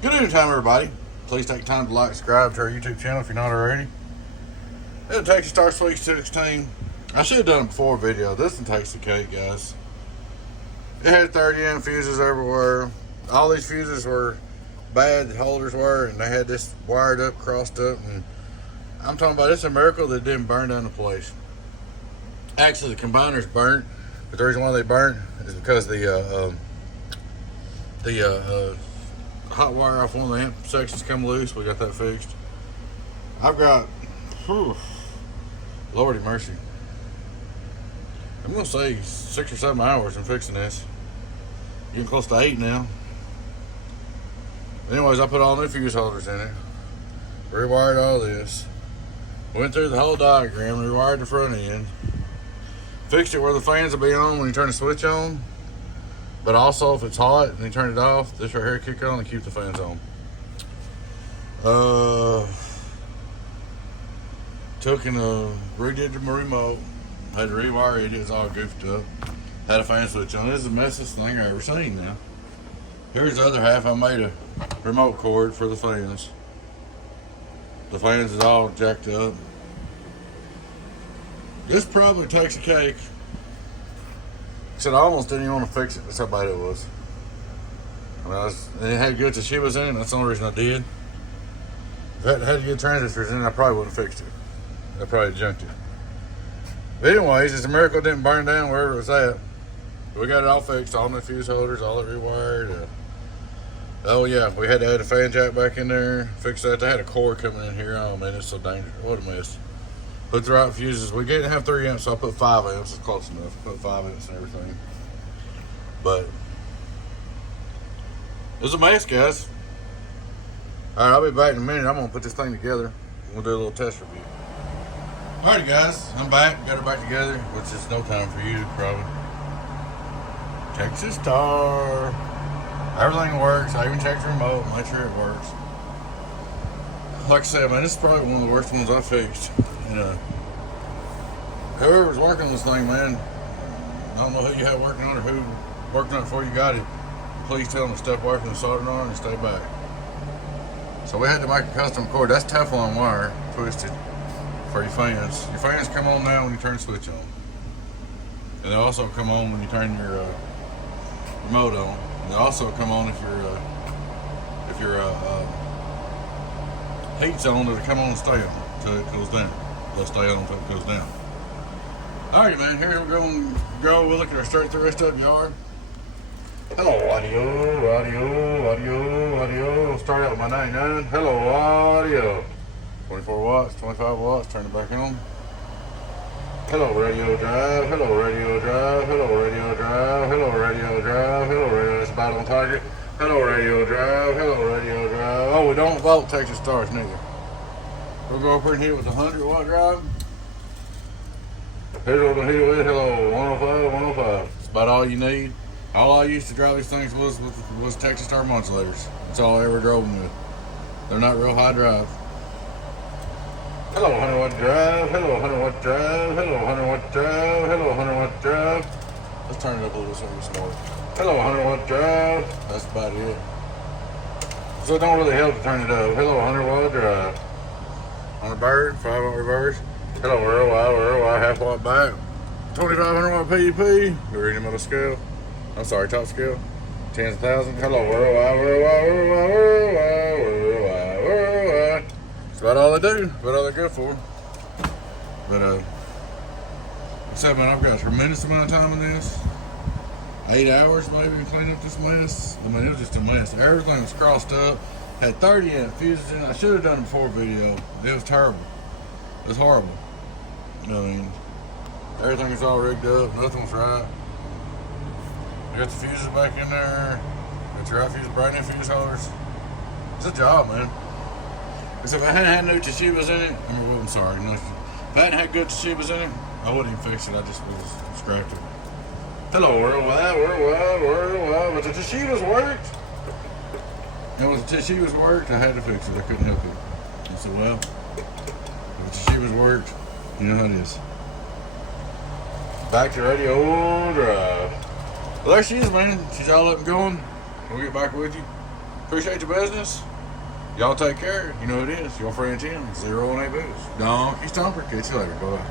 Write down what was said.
Good evening time, everybody. Please take time to like, subscribe to our YouTube channel if you're not already. It takes Star Sweet 16. I should have done it before video. This one takes the cake, guys. It had 30 amp fuses everywhere. All these fuses were bad, the holders were, and they had this wired up, crossed up, and I'm talking about it's a miracle that it didn't burn down the place. Actually, the combiner's burnt, but the reason why they burnt is because the hot wire off one of the amp sections come loose. We got that fixed. I've got, Lordy mercy, I'm gonna say 6 or 7 hours in fixing this. Getting close to 8 now. Anyways, I put all new fuse holders in it, rewired all this, went through the whole diagram, rewired the front end, fixed it where the fans will be on when you turn the switch on, but also if it's hot and you turn it off, this right here kick on and keep the fans on. Took and redid the remote, had to rewire it, it was all goofed up, had a fan switch on. This is the messiest thing I've ever seen now. Here's the other half. I made a remote cord for the fans. The fans is all jacked up. This probably takes a cake. Said I almost didn't even want to fix it. That's how bad it was. I mean, and it had good Toshibas in it. That's the only reason I did. If it had good transistors in it, I probably wouldn't have fixed it. I probably junked it. But anyways, it's a miracle it didn't burn down wherever it was at. We got it all fixed, all the fuse holders, all it rewired. Oh yeah, we had to add a fan jack back in there, fix that. They had a cord coming in here. Oh man, it's so dangerous. What a mess. Put the right fuses. We didn't have 3 amps, so I put 5 amps. It's close enough. Put 5 amps and everything. But it was a mess, guys. All right, I'll be back in a minute. I'm gonna put this thing together. We'll do a little test review. Alrighty, guys, I'm back. Got it back together, which is no time for you, probably. Texas Star. Everything works. I even checked the remote, make sure it works. Like I said, man, this is probably one of the worst ones I fixed. Whoever's working on this thing, man, I don't know who you have working on it or who worked on it before you got it. Please tell them to step away from the soldering iron and stay back. So we had to make a custom cord. That's Teflon wire, twisted, for your fans. Your fans come on now when you turn the switch on. And they also come on when you turn your remote on. And they also come on if your heat's on, it'll come on and stay on until it cools down. They'll stay on until it cools down. Alright, man, here we're going to go. We'll look at our straight through rest of yard. Hello, audio. Start out with my 99. Hello, audio. 24 watts, 25 watts. Turn it back on. Hello, radio drive. Hello, radio drive. Hello, radio drive. Hello, radio drive. Hello, radio. That's about on target. Hello, radio drive. Hello, radio drive. Oh, we don't vote Texas Stars neither. We'll go up here and hit it with a 100-watt drive. Here's what we'll hit it with. Hello, 105, 105. That's about all you need. All I used to drive these things was Texas Star modulators. That's all I ever drove them with. They're not real high drive. Hello, 100-watt drive. Hello, 100-watt drive. Hello, 100-watt drive. Hello, 100-watt drive. Let's turn it up a little so it's more. Hello, 100-watt drive. That's about it. So it don't really help to turn it up. Hello, 100-watt drive. On the bird, 5-watt reverse. Hello, worldwide, half-watt back. 2500-watt PUP. We're in the middle scale. I'm sorry, top scale. Tens of thousands. Hello, worldwide. That's about all they do. That's about all they're good for. But, like I said, man, I've got a tremendous amount of time in this. 8 hours maybe to clean up this mess. I mean, it was just a mess. Everything was crossed up. Had 30 amp fuses in it. I should have done it before video. It was terrible. It was horrible. I mean, everything was all rigged up. Nothing was right. I got the fuses back in there. Got your right fuse, brand new fuse holders. It's a job, man. Because if I hadn't had no Toshibas in it, I'm sorry, no, if I hadn't had good Toshibas in it, I wouldn't even fix it. I just was scrapped it. Hello, worldwide. But the Toshibas worked. And when the Toshibas worked, I had to fix it. I couldn't help it. I said, well, if the Toshibas worked, you know how it is. Back to radio drive. Well, there she is, man. She's all up and going. We'll get back with you. Appreciate your business. Y'all take care. You know who it is. Your friend Tim, 018 Booze. Donkey Stomper. Catch you later. Bye-bye.